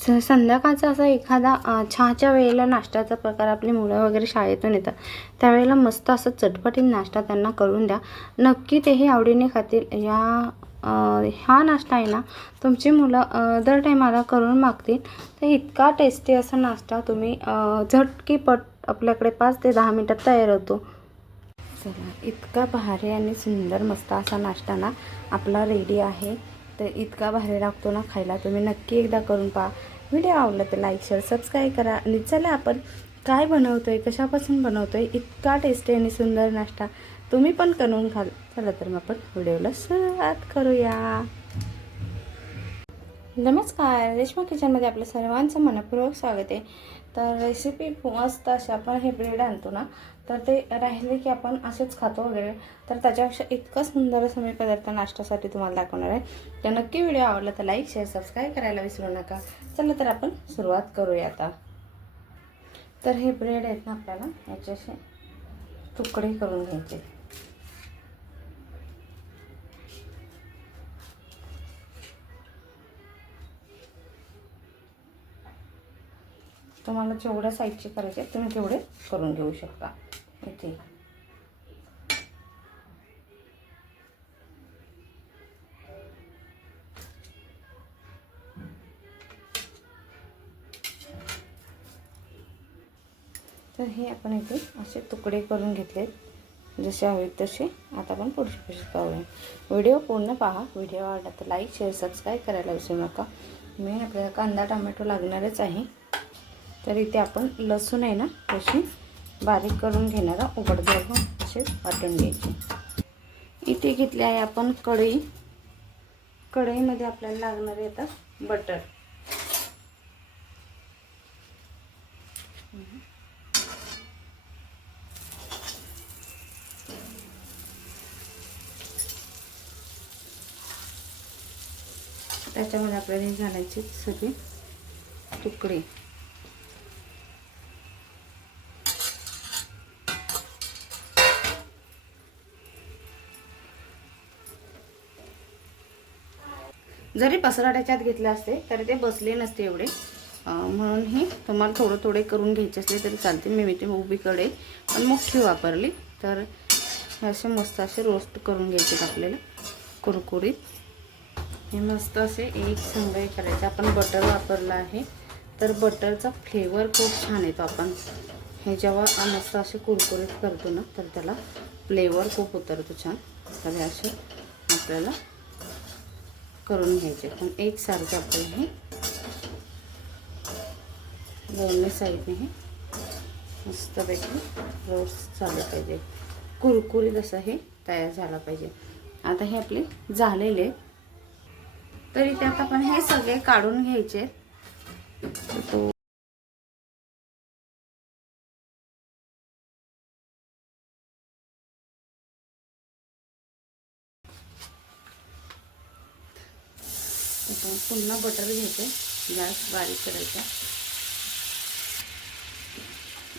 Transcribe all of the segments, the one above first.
स संध्याकाळचा असा एखादा चहाच्या वेळेला नाश्त्याचा प्रकार आपली मुलं वगैरे शाळेतून येतात. त्यावेळेला मस्त असं चटपटीत नाश्ता त्यांना करून द्या. नक्की तेही आवडीने खातील. या हा नाश्ता आहे ना तुमची मुलं दर टायमाला करून मागतील. तर इतका टेस्टी असा नाश्ता तुम्ही झटकी झटकीपट आपल्याकडे पाच ते दहा मिनटात तयार होतो. चला इतका भारी आणि सुंदर मस्त असा नाश्ता ना आपला रेडी आहे. तर इतका भारी लागतो ना खायला. तुम्ही नक्की एकदा करून पहा. व्हिडिओ आवडला तर लाईक शेअर सबस्क्राईब करा. आणि चला आपण काय बनवतोय कशापासून बनवतोय इतका टेस्टी आणि सुंदर नाश्ता तुम्ही पण करून खाल चला तर मग आपण व्हिडिओला सुरुवात करूया. नमस्कार रेश्मा किचनमध्ये आपलं सर्वांचं मनपूर्वक स्वागत आहे. तर रेसिपी मस्त अशी आपण हे ब्रेड आणतो ना तर ते राहिले की आपण असेच खातो वगैरे. तर त्याच्यापेक्षा इतकं सुंदर असं मी पदार्थ नाश्त्यासाठी तुम्हाला दाखवणार आहे. तर नक्की व्हिडिओ आवडला तर लाईक शेअर सबस्क्राईब करायला विसरू नका. चला तर आपण सुरुवात करूया आता. तर हे ब्रेड आहेत ना आपल्याला याच्याशी तुकडे करून घ्यायचे. तुम्हाला जेवढ्या साईजचे करायचे तुम्ही तेवढे करून घेऊ शकता. इथे. तर हे आपण इथे असे तुकडे करून घेतलेत जसे हवेत तसे आता आपण पुढची प्रोसेस पाहूया. व्हिडिओ पूर्ण पहा. व्हिडिओ आवडला तर लाईक शेअर सबस्क्राईब करायला विसरू नका. मेन आपल्याला कांदा टोमॅटो लागणारच आहे. तर इथे आपण लसूण आहे ना तशी बारीक करून घेणारा उघडधोड असे वाटून घ्यायचे. इथे घेतले आहे आपण कढई. कढईमध्ये आपल्याला लागणारे आता बटर. त्याच्यामध्ये आपल्याला हे घालायचे सगळे तुकडे. जरी पसरा त्याच्यात घेतले असते तरी ते बसले नसते एवढे. म्हणून हे तुम्हाला थोडं थोडे करून घ्यायचे असले तरी चालते. मी ते उभीकडे पण मोठी वापरली. तर हे असे मस्त असे रोस्ट करून घ्यायचे आपल्याला. कुरकुरीत. हे मस्त असे एक संघ करायचे. आपण बटर वापरलं आहे. तर बटरचा फ्लेवर खूप छान येतो आपण. हे जेव्हा मस्त असे कुरकुरीत करतो ना तर त्याला फ्लेवर खूप उतरतो छान. तर हे असे आपल्याला करून घ्यायचे. पण एकसारखं आपण हे दोन्ही साईडने हे मस्तपैकी रोज झालं पाहिजे. कुरकुरीत असं हे तयार झाला पाहिजे. आता हे आपले झालेले आहेत. तर इथे आता आपण हे सगळे काढून घ्यायचे. पुन्हा बटर घ्यायचं गॅस बारीक करायचा.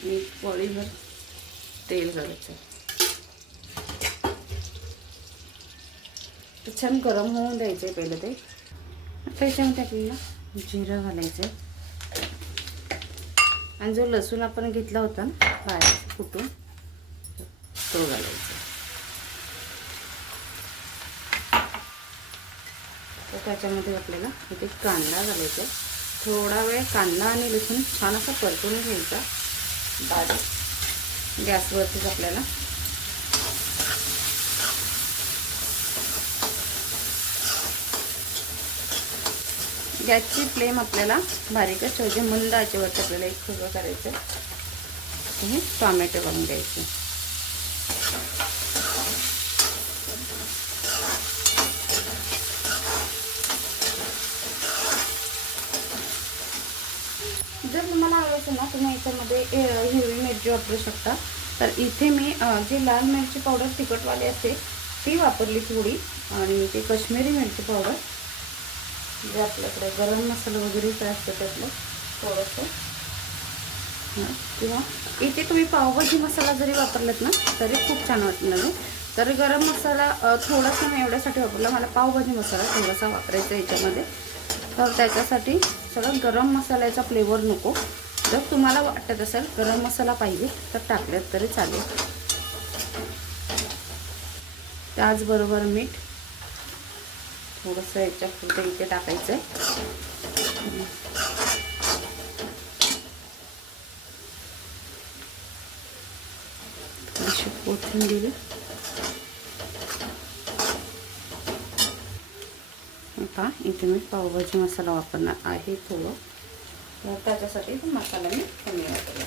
एक पॉळीभर तेल घालायचं. ते छान गरम होऊन द्यायचं आहे पहिलं ते. त्याच्यामध्ये आपल्याला जिरं घालायचं आणि जो लसूण आपण घेतला होता ना बाहेर कुठून तो घालायचा. तर त्याच्यामध्ये आपल्याला इथे कांदा घालायचा थोडा वेळ कांदा आणि लसूण छान असा परतून घ्यायचा. बारीक. गॅसवरतीच आपल्याला गॅसची फ्लेम आपल्याला बारीकच ठेवायची मंद आचेवरती आपल्याला एक सगळं करायचं हे टॉमॅटो घालून द्यायचे जर तुम्हाला हवं असेल ना तुम्ही याच्यामध्ये हिरवी मिरची वापरू शकता. तर इथे मी जी लाल मिरची पावडर तिखटवाली असते ती वापरली थोडी. आणि ती कश्मीरी मिरची पावडर जे आपल्याकडे गरम मसाला वगैरे काय असतं त्यातलं थोडंसं. किंवा इथे तुम्ही पावभाजी मसाला जरी वापरलात ना तरी खूप छान वाटणार तर गरम मसाला थोडासा मी एवढ्यासाठी वापरला. मला पावभाजी मसाला थोडासा वापरायचा याच्यामध्ये. तर त्याच्यासाठी सगळं गरम मसाल्याचा फ्लेवर नको. जर तुम्हाला वाटत असेल गरम मसाला पाहिजे तर टाकल्यात तरी चालेल. त्याचबरोबर मीठ. थोडंसं याच्यापुढे इथे टाकायचं आहे थोडीशी कोथिंबीर. आता इथे मी पावभाजी मसाला वापरणार आहे थोडं. तर त्याच्यासाठी तो मसाला मी कमी वापरला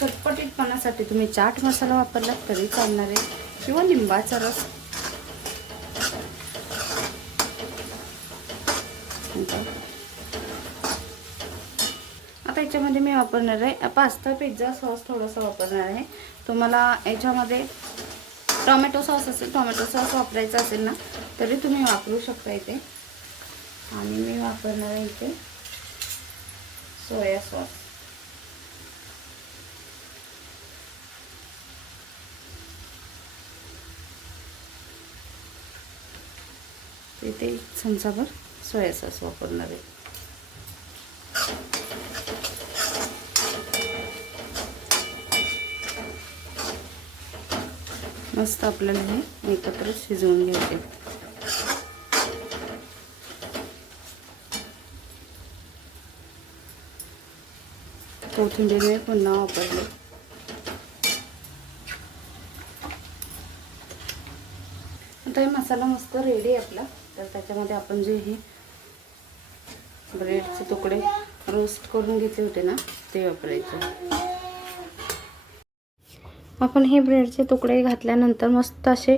चटपटीतपणासाठी तुम्ही चाट मसाला वापरला तरी चालणार आहे. किंवा लिंबाचा रस. आता याच्यामध्ये मी वापरणार आहे पास्ता पिझ्झा सॉस थोडासा वापरणार आहे. तुम्हाला याच्यामध्ये टोमॅटो सॉस असेल टोमॅटो सॉस वापरायचा असेल ना तरी तुम्ही वापरू शकता इथे. आणि मी वापरणार आहे इथे सोया सॉस. इथे एक चमचाभर सोया सॉस वापरणार आहे. मस्त आपल्याला हे एकत्र शिजवून घ्यायचे. कोथिंबीर मी पुन्हा वापरले. आता हे मसाला मस्त रेडी आहे आपला. तर त्याच्यामध्ये आपण जे हे ब्रेडचे तुकडे रोस्ट करून घेतले होते ना ते वापरायचे. आपण हे ब्रेडचे तुकडे घातल्यानंतर मस्त असे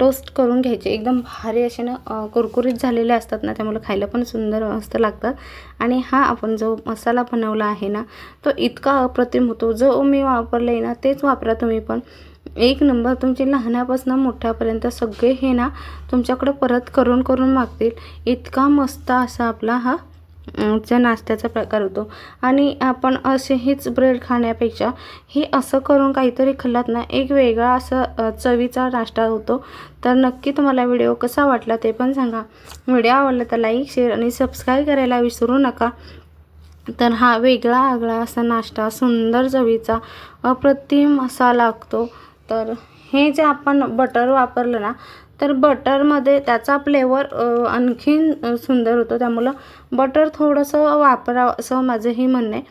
टोस्ट करून घ्यायचे. एकदम भारी असे ना कुरकुरीत झालेले असतात ना त्यामुळे खायला पण सुंदर मस्त लागतात. आणि हा आपण जो मसाला बनवला आहे ना तो इतका अप्रतिम होतो. जो मी वापरला आहे ना तेच वापरा तुम्ही पण. एक नंबर तुमची लहानापासून मोठ्यापर्यंत सगळे हे ना तुमच्याकडं परत करून करून मागतील. इतका मस्त असा आपला हा चा नाश्त्याचा प्रकार होतो. आणि आपण असे हेच ब्रेड खाण्यापेक्षा हे असं करून काहीतरी खाल्लात ना एक वेगळा असं चवीचा नाश्ता होतो. तर नक्की तुम्हाला व्हिडिओ कसा वाटला ते पण सांगा. व्हिडिओ आवडला तर लाईक शेअर आणि सबस्क्राईब करायला विसरू नका. तर हा वेगळा आगळा असा नाश्ता सुंदर चवीचा अप्रतिम असा लागतो. तर हे जे आपण बटर वापरलं ना तर बटरमध्ये त्याचा फ्लेवर आणखीन सुंदर होतो. त्यामुळं बटर थोडंसं वापरावं असं माझंही म्हणणं आहे.